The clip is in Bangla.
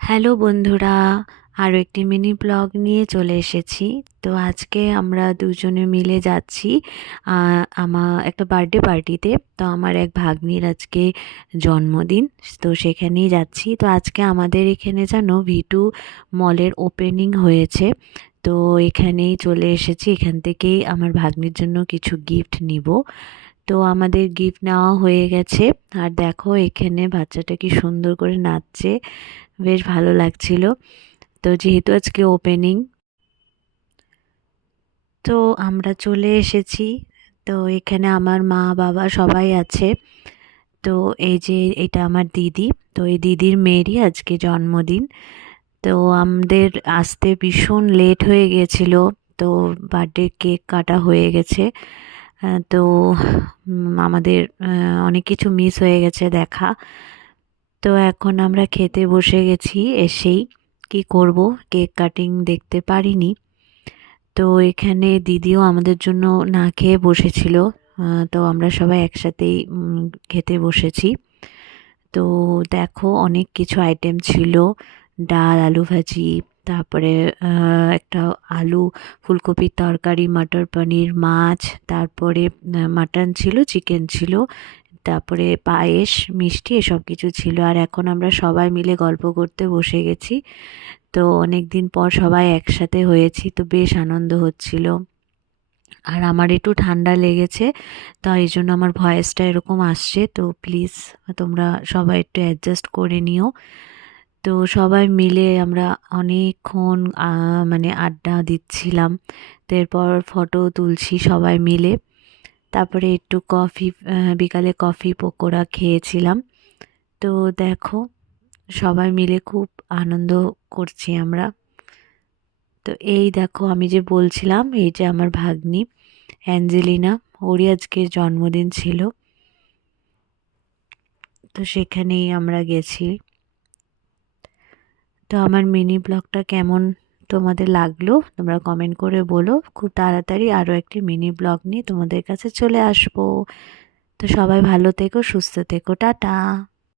হ্যালো বন্ধুরা, আরও একটি মিনি ব্লগ নিয়ে চলে এসেছি। তো আজকে আমরা দুজনে মিলে যাচ্ছি আমার একটা বার্থডে পার্টিতে। তো আমার এক ভাগ্নির আজকে জন্মদিন, তো সেখানেই যাচ্ছি। তো আজকে আমাদের এখানে যেন ভি2 মলের ওপেনিং হয়েছে। তো এখানেই চলে এসেছি, এখান থেকেই আমার ভাগ্নির জন্য কিছু গিফট নিব। তো আমাদের গিফট নেওয়া হয়ে গেছে। আর দেখো এখানে বাচ্চাটা কি সুন্দর করে নাচছে, বেশ ভালো লাগছিল। তো যেহেতু আজকে ওপেনিং, তো আমরা চলে এসেছি। তো এখানে আমার মা বাবা সবাই আছে। তো এই যে এটা আমার দিদি, তো এই দিদির মেয়েরই আজকে জন্মদিন। তো আমাদের আসতে ভীষণ লেট হয়ে গিয়েছিল। তো বার্থডে কেক কাটা হয়ে গেছে। তো আমাদের অনেক কিছু মিস হয়ে গেছে দেখা। তো এখন আমরা খেতে বসে গেছি এসেই। কি করব, কেক কাটিং দেখতে পারিনি। তো এখানে দিদিও আমাদের জন্য না খেয়ে বসেছিল। তো আমরা সবাই একসাথেই খেতে বসেছি। তো দেখো অনেক কিছু আইটেম ছিল, ডাল, আলু ভাজি, তারপরে একটা আলু ফুলকপির তরকারি, মটর পনির, মাছ, তারপরে মাটন ছিল, চিকেন ছিল, তারপরে পায়েস, মিষ্টি, এসব কিছু ছিল। আর এখন আমরা সবাই মিলে গল্প করতে বসে গেছি। তো অনেক দিন পর সবাই একসাথে হয়েছি, তো বেশ আনন্দ হচ্ছিল। আর আমার একটু ঠান্ডা লেগেছে, তো এই জন্য আমার ভয়েসটা এরকম আসছে। তো প্লিজ তোমরা সবাই একটু অ্যাডজাস্ট করে নিও। তো সবাই মিলে আমরা অনেকক্ষণ মানে আড্ডা দিচ্ছিলাম। তো এরপর ফটো তুলছি সবাই মিলে। তারপরে একটু কফি, বিকালে কফি পকোড়া খেয়েছিলাম। তো দেখো সবাই মিলে খুব আনন্দ করছি আমরা। তো এই দেখো আমি যে বলছিলাম, এই যে আমার ভাগ্নি অ্যাঞ্জেলিনা, ওরই আজকে জন্মদিন ছিল। তো সেখানেই আমরা গেছি। তো আমার মিনি ব্লগটা কেমন তোমাদের লাগলো তোমরা কমেন্ট করে বলো। খুব তাড়াতাড়ি আরও একটি মিনি ব্লগ নিয়ে তোমাদের কাছে চলে আসবো। তো সবাই ভালো থেকো, সুস্থ থেকো, টাটা।